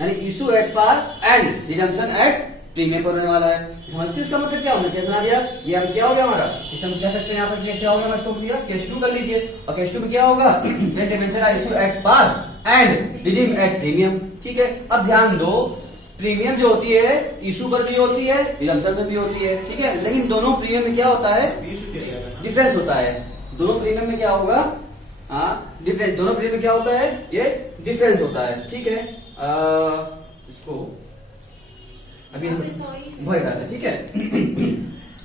यानी issue at par and redemption at premium पर होने वाला है। समझते इसका मतलब क्या हमने क्या सुना दिया, ये हम क्या हो गया हमारा, इसे हम कह सकते हैं यहाँ पर क्या हो गया, मैं इसको क्लियर केस 2 कर लीजिए। और केस 2 में क्या होगा, when debenture are issue at par and redeem at premium. ठीक है, अब ध्यान दो, प्रीमियम जो होती है इशू पर भी होती है, रिडम्पशन पर भी होती है। ठीक है, लेकिन दोनों प्रीमियम में क्या होता है, डिफरेंस होता है। दोनों प्रीमियम में क्या होगा, डिफरेंस, दोनों प्रीमियम में क्या होता है, ये डिफरेंस होता है। ठीक है, इसको अभी वही बात है। ठीक है,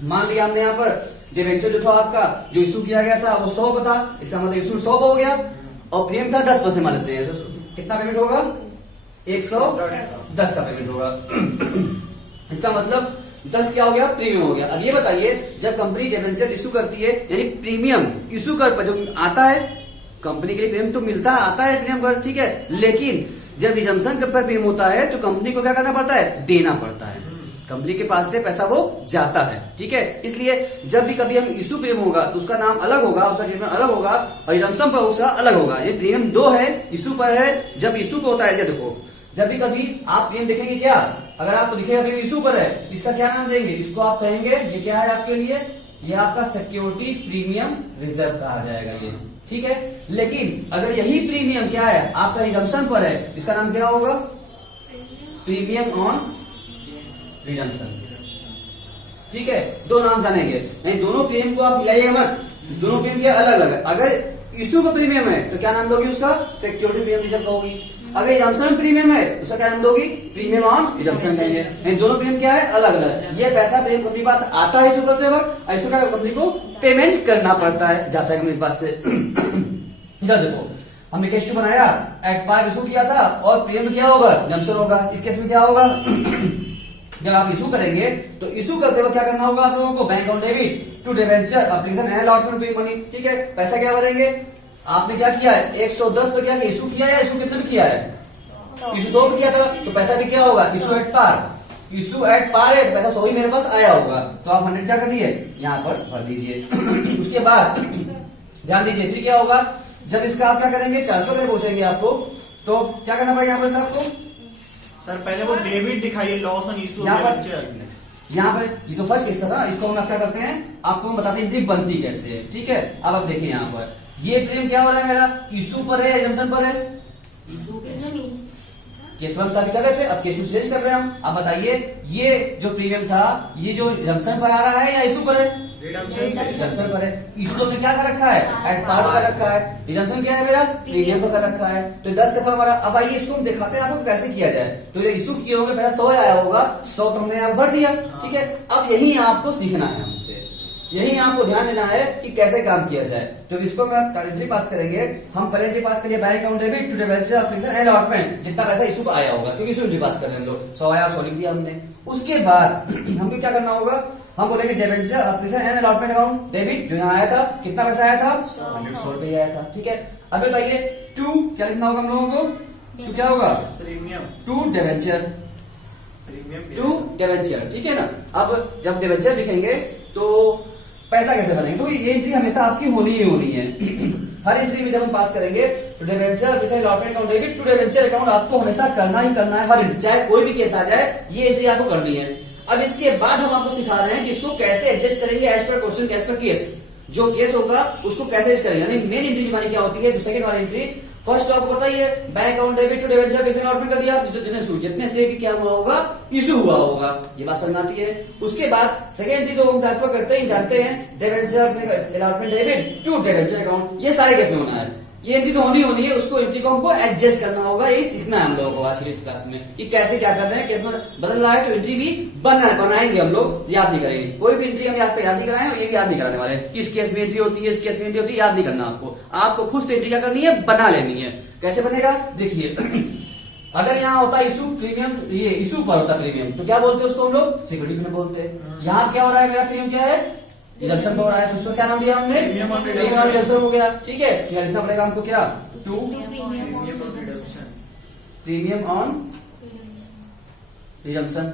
मान लिया हमने यहाँ पर डिबेंचर जो था आपका, जो इशू किया गया था वो 100 का था, इसका मतलब इशू 100 हो गया, और प्रीमियम था 10% मान लेते हैं, तो कितना पेमेंट होगा, 110 का पेमेंट होगा। इसका मतलब 10 क्या हो गया, प्रीमियम हो गया। अब ये बताइए, जब कंपनी डिबेंचर इशू करती है, यानी प्रीमियम इशू कर जो आता है, कंपनी के लिए प्रीमियम तो मिलता आता है प्रीमियम पर, ठीक है, लेकिन जब रिडम्पशन पर प्रीमियम होता है तो कंपनी को क्या करना पड़ता है, देना पड़ता है, कंपनी के पास से पैसा वो जाता है। ठीक है, इसलिए जब भी कभी हम इशू प्रीमियम होगा तो उसका नाम अलग होगा, उसका ट्रीटमेंट अलग होगा, और रिडम्पशन पर उसका अलग होगा। ये प्रीमियम 2 है, इशू पर है। जब इशू पे होता है, देखो जब भी कभी आप प्रीमियम देखेंगे, क्या अगर आपको दिखेगा प्रीमियम इशू पर है, इसका क्या नाम देंगे, इसको आप कहेंगे, ये क्या है आपके लिए, ये आपका सिक्योरिटी प्रीमियम रिजर्व कहा जाएगा ये। ठीक है, लेकिन अगर यही प्रीमियम क्या है आपका रिडम्पशन पर है, इसका नाम क्या होगा, प्रीमियम ऑन रिडम्पशन। ठीक है, 2 नाम जानेंगे, नहीं दोनों प्रीमियम को आप मिलाइए मत, दोनों प्रीमियम के अलग अलग है। अगर इशू का प्रीमियम है तो क्या नाम दोगी उसका, सिक्योरिटी प्रीमियम रिजर्व कहोगी। अगर रिडम्पशन प्रीमियम है उसका क्या नाम दोगी, प्रीमियम ऑन रिडम्पशन कहेंगे। नहीं दोनों प्रीमियम क्या है, अलग अलग। ये पैसा प्रीमियम कंपनी के पास आता है इशू करते वक्त, इशू का कंपनी को पेमेंट करना पड़ता है, जाता है कंपनी के पास से। इधर देखो, हमने केस 2 बनाया, एट पार इशू किया था और प्रीमियम क्या होगा, रिडम्पशन होगा। इस केस में क्या होगा, जब आप इशू करेंगे तो इशू करते वक्त क्या करना होगा आप लोगों को, bank on debit to debenture application and allotment to money. ठीक है, पैसा क्या भरेंगे, आपने क्या किया है, 110 पे क्या इशू किया है, इशू कितने में किया है, इशू 100 पे किया था, तो पैसा भी क्या होगा, issue at par, issue at par है, पैसा 100 ही मेरे पास आया होगा, तो आप 100 क्या कर दिए, यहाँ पर भर दीजिए। उसके बाद ध्यान दीजिए, फिर क्या होगा, जब इसका आप क्या करेंगे, ट्रांसफर करके पूछेंगे आपको, तो क्या करना पड़ेगा यहाँ पर आपको, सर पहले वो डेबिट दिखाइए, लॉस ऑन इशू। यहाँ पर ये तो फर्स्ट केस था ना, इसको हम क्या करते हैं, आपको हम बताते हैं एंट्री बनती कैसे है। ठीक है, अब आप देखिए यहाँ पर ये प्रीमियम क्या हो रहा है मेरा, इशू पर है, रिडम्पशन पर है, केस 1 का भी कर रहे थे, अब केस 2 चेंज कर रहे हैं हम। अब बताइए, ये जो प्रीमियम था ये जो रिडम्पशन पर आ रहा है या इशू पर है, रिडम्पशन पर है। इशू ने क्या कर रखा है, एट पार कर रखा है, रिडम्पशन क्या है मेरा, प्रीमियम पर कर रखा है। तो 10 का था हमारा। अब आइए इसको हम दिखाते हैं आपको कैसे किया जाए। तो ये इशू किए होंगे, पहले 100 आया होगा, 100 तो हमने यहाँ भर दिया। ठीक है, अब यही आपको सीखना है हमसे, यही आपको ध्यान देना है कि कैसे काम किया जाए। तो इसको हम एंट्री पास करेंगे, हम पहले एंट्री पास करिए, bank account debit to debenture application and allotment, जितना पैसा इशू को आया होगा, क्योंकि इशू एंट्री पास कर रहे हैं हम लोग, 100 आया 100 लिख दिया हमने। उसके बाद हमको क्या करना होगा, हम बोलेंगे debenture application and allotment account debit, जो यहाँ आया था, कितना पैसा आया था, 100 रुपये आया था। ठीक है, अब बताइए टू क्या लिखना होगा हम लोगों को, तो क्या होगा, premium to debenture, to debenture. ठीक है ना, अब जब डिबेंचर लिखेंगे तो पैसा कैसे बनेंगे, तो ये एंट्री हमेशा आपकी होनी ही होनी है। हर एंट्री में जब हम पास करेंगे तो debenture allotment account debit to debenture account आपको हमेशा करना ही करना है, हर एंट्री, चाहे कोई भी केस आ जाए, ये एंट्री आपको करनी है। अब इसके बाद हम आपको सिखा रहे हैं कि इसको कैसे एडजस्ट करेंगे as per question, as per case, जो केस होगा उसको कैसे एडजस्ट करेंगे। यानी मेन एंट्री हमारी क्या होती है, सेकंड वाली एंट्री। फर्स्ट तो आपको पता ही है, bank account debit to debenture कैसे अलॉटमेंट कर दिया, जितने से क्या हुआ होगा, इशू हुआ होगा, ये बात समझ आती है। उसके बाद सेकंड एंट्री तो हम ट्रांसफर करते ही जानते हैं, debenture allotment debit to debenture account, ये सारे कैसे होना है, ये एंट्री तो होनी होनी है, उसको एंट्री को हमको एडजस्ट करना होगा। यही सीखना है हम लोगों को आज की क्लास में, कि कैसे क्या कर रहे हैं, केस में बदल रहा है तो एंट्री भी बनाएंगे हम लोग, याद नहीं करेंगे। कोई भी एंट्री हम आज तक याद नहीं कराए और ये भी याद नहीं कराने वाले। इस केस में एंट्री होती है, इस केस में एंट्री होती है, याद नहीं करना आपको खुद से एंट्री क्या करनी है, बना लेनी है। कैसे बनेगा देखिए, अगर यहाँ होता इशू प्रीमियम, ये इशू पर होता प्रीमियम, तो क्या बोलते हैं उसको हम लोग, सिक्योरिटी प्रीमियम बोलते हैं। यहाँ क्या हो रहा है, मेरा प्रीमियम क्या है, रिडम्पशन हो रहा है, तो उसको क्या नाम दिया हमने, प्रीमियम ऑन रिडम्पशन हो गया। ठीक है, क्या लिखना पड़ेगा हमको, क्या, टू प्रीमियम ऑन रिडम्पशन।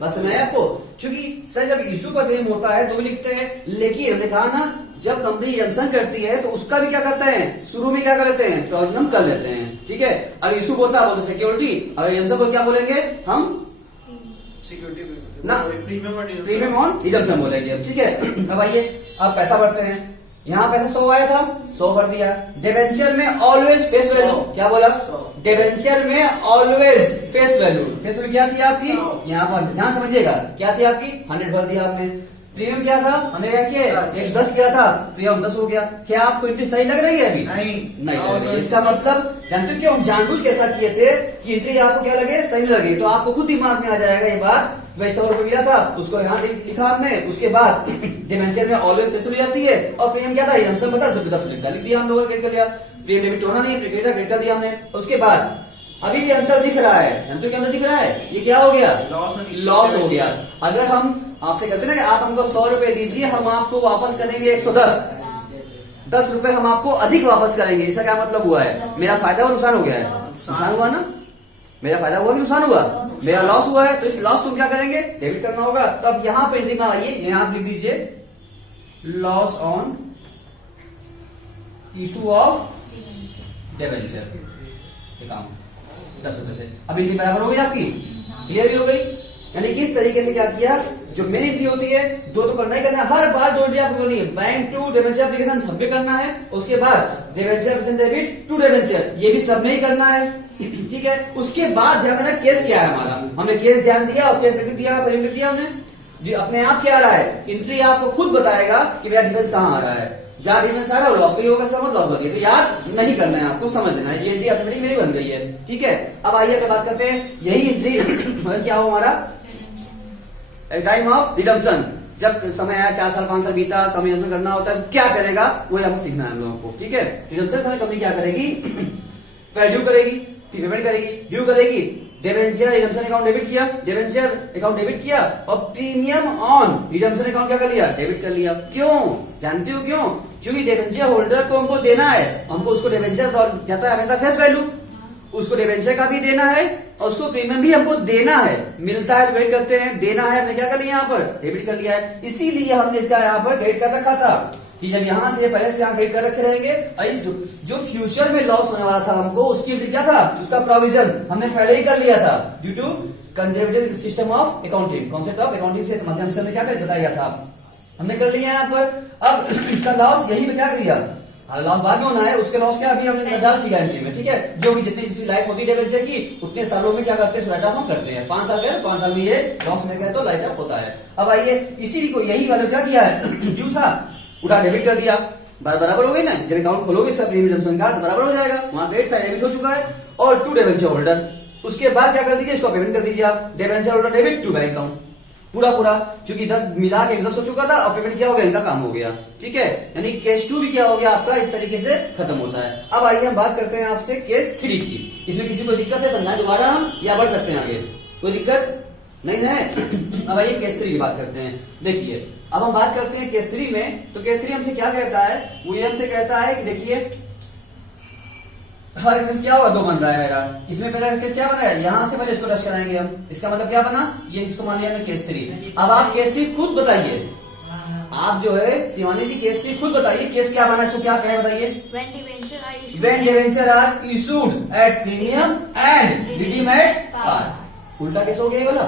बस नहीं आपको, क्योंकि सर जब इशू पर प्रीमियम होता है तो भी लिखते हैं, लेकिन हमने कहा ना जब कंपनी रिडम्पशन करती है तो उसका भी क्या करते हैं, शुरू में क्या कर लेते हैं, प्रोविजन कर लेते हैं। ठीक है। अगर इशू बोलता बोलते सिक्योरिटी, अगर रिडम्पशन को क्या बोलेंगे हम? सिक्योरिटी ना, प्रीमियम ऑन रिडम्पशन बोलेंगे, ठीक है। अब आइए, अब पैसा भरते हैं। यहाँ पैसा 100 आया था, 100 भर दिया। डिबेंचर में ऑलवेज फेस वैल्यू, क्या बोला? 100। डिबेंचर में always face value, face value क्या थी आपकी? यहाँ पर ध्यान समझिएगा, क्या थी आपकी? 100 भर दिया आपने। प्रीमियम क्या था? हमने क्या किया? 10 किया था, प्रीमियम 10 हो गया। क्या आपको एंट्री सही लग रही है अभी? नहीं लग रही है। इसका मतलब जानते हो क्यों हम जानबूझ के ऐसा किए थे कि एंट्री आपको क्या लगे? सही नहीं लगे। तो आपको खुद दिमाग में आ जाएगा ये बात, भाई 100 रुपए मिला था, उसको यहाँ लिखा हमने। उसके बाद डिबेंचर में ऑलवेज फेस वैल्यू जाती है, और प्रीमियम क्या था? हमसे पता 10 रुपए लिख दिया हम लोगों ने, क्रेडिट कर लिया। प्रीमियम डेबिट होना नहीं, क्रेडिट कर दिया हमने। उसके बाद अभी भी अंतर दिख रहा है, तो क्या अंतर दिख रहा है? ये क्या हो गया? लॉस हो गया। अगर हम आपसे कहते ना कि आप हमको 100 रुपए दीजिए, हम आपको वापस करेंगे 110, 10 रुपए हम आपको अधिक वापस करेंगे, इसका क्या मतलब हुआ है? मेरा फायदा और नुकसान हो गया है? नुकसान हुआ ना? मेरा फायदा हुआ कि नुकसान हुआ? मेरा लॉस हुआ है, तो इस लॉस को क्या करेंगे? डेबिट करना होगा। तब यहाँ पे एंट्री में आइए, यहाँ आप लिख दीजिए loss on issue of debenture, काम 10 रुपए से। अब एंट्री बराबर हो गई आपकी, क्लियर भी हो गई। यानी किस तरीके से क्या किया, जो मेन एंट्री होती है दो तो करना ही करना है, हर बार 2 एंट्री आपको करनी है। Bank to debenture application submit करना है, उसके बाद डिबेंचर डेबिट टू डिबेंचर, ये भी सब में ही करना है, ठीक है। उसके बाद ध्यान देना केस क्या है हमारा, हमने केस ध्यान दिया और केस लिख दिया, लिख दिया हमने। जी अपने आप क्या आ रहा है, एंट्री आपको खुद बताएगा कि मेरा डिफरेंस कहाँ आ रहा है। जहां डिफरेंस आ रहा है लॉस का ही होगा, इसका मतलब लॉस बन गई। तो याद नहीं करना है आपको, समझना है। ये एंट्री ऑटोमेटिक मेरी बन गई है, ठीक है। अब आइए अगर बात करते हैं, यही एंट्री क्या हो हमारा टाइम ऑफ रिडम्पशन। जब समय आया 4 साल 5 साल बीता, कंपनी रिडम्पशन करना होता है तो क्या करेगा, वही हमको सीखना है हम लोगों को, ठीक है। रिडम्पशन समय कंपनी क्या करेगी, ड्यू करेगी, पेमेंट करेगी, ड्यू करेगी। डिबेंचर रिडम्पशन अकाउंट डेबिट किया, डिबेंचर अकाउंट डेबिट किया, और प्रीमियम ऑन रिडम्पशन अकाउंट क्या कर लिया, डेबिट कर लिया। क्यों जानते हो क्यों? क्योंकि डिबेंचर होल्डर को हमको देना है, हमको उसको डिबेंचर जाता है हमेशा फेस वैल्यू, उसको डिबेंचर का भी देना है और उसको प्रीमियम भी हमको देना है। मिलता है तो क्रेडिट करते हैं, देना है हमने क्या कर लिया यहाँ पर, डेबिट कर लिया है। इसीलिए हमने इसका यहाँ पर क्रेडिट कर रखा था कि जब यहाँ से पहले से यहाँ क्रेडिट कर रखे रहेंगे, और इस जो फ्यूचर में लॉस होने वाला था हमको, उसकी क्या था, उसका प्रोविजन हमने पहले ही कर लिया था due to conservative system of accounting, concept of accounting से माध्यम से हमने क्या कर बताया था, हमने कर लिया यहाँ पर। अब इसका लॉस यही में क्या कर दिया, लॉस बाद में होना है, उसके लॉस क्या अभी हमने डाल दी गारंटी में, ठीक है। जो भी जितनी लाइफ होती है डिबेंचर की, उतने सालों में क्या करते हैं, राइट ऑफ हम करते हैं। 5 साल गए, 5 साल में ये लॉस में गए तो राइट ऑफ होता है। अब आइए इसी को यही वाले क्या किया है, ड्यू था उठा डेबिट कर दिया, बराबर हो गई ना। जब अकाउंट खोलोगे इसका प्रीमियम रिडम्पशन का तो बराबर हो जाएगा, वहां क्रेडिट था डेबिट हो चुका है। और टू डिबेंचर होल्डर, उसके बाद क्या कर दीजिए, इसको पेमेंट कर दीजिए आप, debenture holder debit to bank account, पूरा क्योंकि 10 मिला के 10 हो चुका था और पेमेंट क्या हो गया, इनका काम हो गया, ठीक है। यानी केस 2 भी क्या हो गया आपका, इस तरीके से खत्म होता है। अब आइए हम बात करते हैं आपसे केस 3 की। इसमें किसी को दिक्कत है, समझाएं दोबारा हम या बढ़ सकते हैं आगे, कोई दिक्कत नहीं है। अब आइए केस 3 की बात करते हैं। देखिए अब हम बात करते हैं केस 3 में, तो केस 3 हमसे क्या कहता है, वो ये हमसे कहता है कि देखिए हर केस क्या हुआ, 2 बन रहा है मेरा। इसमें पहला केस क्या बना है, यहां से पहले इसको रश कराएंगे हम, इसका मतलब क्या बना, ये इसको मान लिया हमने केस 3। अब आप केस 3 खुद बताइए, आप जो है शिवानी जी केस 3 खुद बताइए, केस क्या बना, इसको क्या कहे बताइए। When debenture are issued at premium and redeemed at par। उल्टा केस हो गया ये वाला,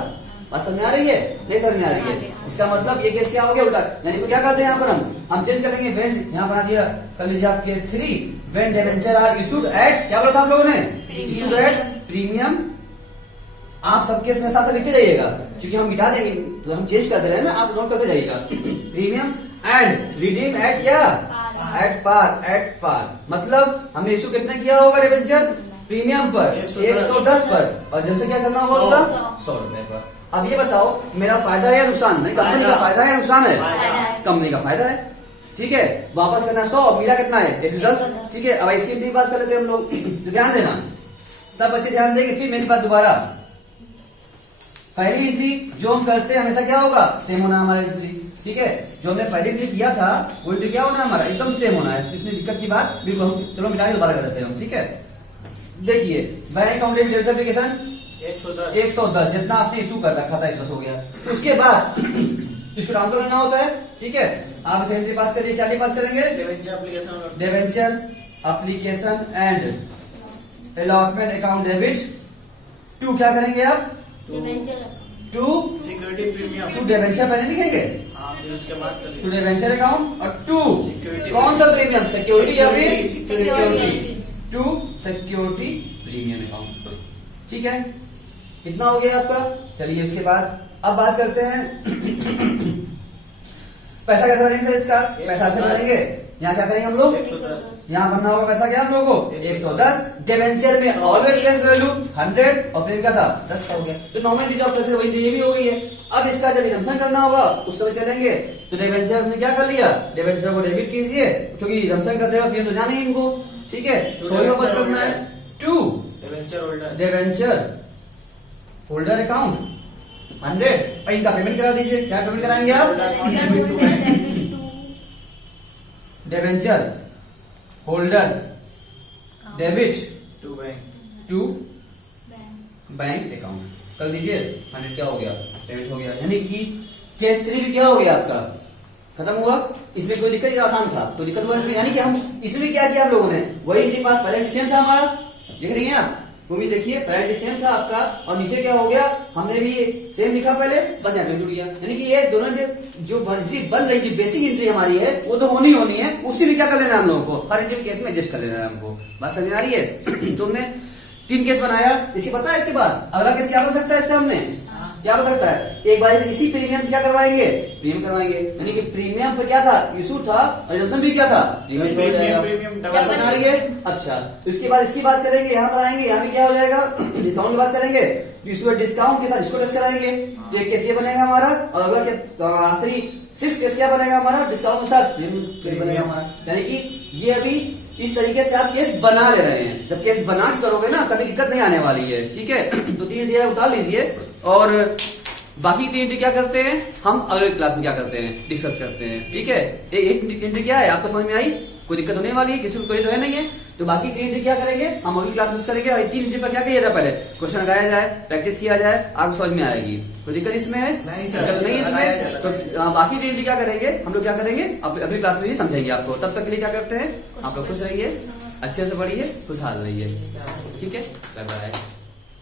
बात समझ में आ रही है, नहीं समझ में आ रही है। इसका मतलब ये केस क्या हो गया, उल्टा। यानी तो क्या करते हैं यहाँ पर हम चेंज करेंगे, वेन यहाँ बना दिया, कर लीजिए आप case 3, when debenture are issued at, क्या बोला था आप लोगों ने, इशूड एट प्रीमियम। आप सब केस में साथ साथ लिखते जाइएगा, क्योंकि हम मिटा देंगे तो हम चेंज कर दे रहे हैं ना, आप नोट करते जाइएगा। प्रीमियम एंड रिडीम एट क्या, एट पार, एट पार। मतलब हमने इशू कितना किया होगा डिबेंचर, प्रीमियम पर 110 पर, और जब से क्या करना होगा उसका 100 रुपए पर। अब ये बताओ मेरा फायदा है या नुकसान, नहीं कंपनी का फायदा है या नुकसान है, कंपनी का फायदा है, ठीक है। वापस करना 100, मिला कितना है 110, ठीक है। अब इसकी एंट्री पास कर लेते हैं हम लोग, तो ध्यान देना सब बच्चे ध्यान देंगे। फिर मेरी बात दोबारा, पहली एंट्री जो हम करते हैं हमेशा क्या होगा, सेम होना हमारा एंट्री, ठीक है। जो हमने पहली एंट्री किया था वो एंट्री क्या होना हमारा, एकदम सेम होना है, इसमें दिक्कत की बात बिल्कुल। चलो मिटाने दोबारा कर देते हैं हम, ठीक है। देखिए बैंक अकाउंट डेबिट एप्लीकेशन 110 जितना आपने इशू कर रखा था 110 हो गया। उसके बाद इसको ट्रांसफर करना होता है, ठीक है। आप एंट्री पास करिए, क्या पास करेंगे, debenture application and allotment account debit to क्या करेंगे आप? To security premium. To debenture पहले लिखेंगे, हाँ फिर उसके बाद कर टू लीजिए। डिबेंचर अकाउंट और टू Security कौन सा प्रीमियम? सिक्योरिटी या फिर security. To security premium account. ठीक है, कितना हो गया आपका? चलिए उसके बाद अब बात करते हैं पैसा कैसे बनेंगे सर इसका? पैसा से बनेंगे, यहाँ क्या करेंगे हम लोग? 110। यहाँ बनना होगा पैसा क्या हम लोगों को? 110। डिबेंचर में ऑलवेज फेस वैल्यू 100 और प्रीमियम का था 10 का हो गया। तो नॉमिनल जो आप वही ये भी हो गई है। अब इसका जब रिडम्पशन करना होगा उस समय चलेंगे तो डिबेंचर में क्या कर लिया? डिबेंचर को डेबिट कीजिए क्योंकि रिडम्पशन करते हुए फिर तो जाने ही इनको। ठीक है, सो वापस करना है to debenture holder. Debenture holder account 100 और इनका पेमेंट करा दीजिए। क्या पेमेंट कराएंगे आप? Debenture holder debit to bank. To bank account कर दीजिए। 100 क्या हो गया? पेमेंट हो गया। यानी कि केस 3 भी क्या हो गया आपका? खत्म हुआ। इसमें कोई दिक्कत? आसान था, कोई दिक्कत हुआ इसमें? यानी कि हम इसमें भी क्या किया आप लोगों ने? वही इनके पास पहले सेम था हमारा, देख रही हैं आप? वो भी देखिए पहले सेम था आपका और नीचे क्या हो गया? हमने भी सेम लिखा पहले, बस यहाँ पे जुड़ गया। यानी कि ये दोनों जो बन रही जो बेसिक एंट्री हमारी है वो तो होनी है, उसी में क्या कर लेना है हम लोगों को? हर एंट्री केस में एडजस्ट कर लेना है हमको। बात समझ आ रही है? तो हमने 3 केस बनाया। इसके पता है इसके बाद अगला केस क्या बन सकता है? इससे हमने क्या हो सकता है? एक बार इसी प्रीमियम से क्या करवाएंगे? प्रीमियम करवाएंगे। यानी कि प्रीमियम पर क्या था? इशू था और रिडम्पशन भी क्या था? प्रीमियम डबल क्या बना रही है? अच्छा, तो इसके बाद इसकी बात करेंगे, यहाँ पर आएंगे, यहाँ पे क्या हो जाएगा? डिस्काउंट की बात करेंगे, इशू डिस्काउंट के साथ इसको टेस्ट कराएंगे। तो एक केस ये बनेगा हमारा और अगला के आखिरी 6 केस क्या बनेगा हमारा? डिस्काउंट के साथ प्रीमियम केस बनेगा हमारा। यानी कि ये अभी इस तरीके से आप केस बना ले रहे हैं। जब केस बना के करोगे ना कभी दिक्कत नहीं आने वाली है। ठीक है, तो 3 एंट्री उतार लीजिए और बाकी 3 एंट्री क्या करते हैं हम अगले क्लास में क्या करते हैं? डिस्कस करते हैं। ठीक है, एक एंट्री क्या है आपको समझ में आई? कोई दिक्कत होने वाली है? किसी को कोई तो है नहीं है? तो बाकी 3 एंट्री क्या करेंगे हम अगली क्लास में करेंगे। और 3 एंट्री पर क्या किया जाए? पहले क्वेश्चन लगाया जाए, प्रैक्टिस किया जाए, आपको समझ में आएगी। कोई दिक्कत इसमें है? नहीं सर, दिक्कत नहीं इसमें। तो बाकी 3 एंट्री क्या करेंगे हम लोग? क्या करेंगे अगली क्लास में ही समझाएंगे आपको। तब तक के लिए क्या करते हैं? आप लोग खुश रहिए, अच्छे से पढ़िए, खुशहाल रहिए। ठीक है, बाय बाय।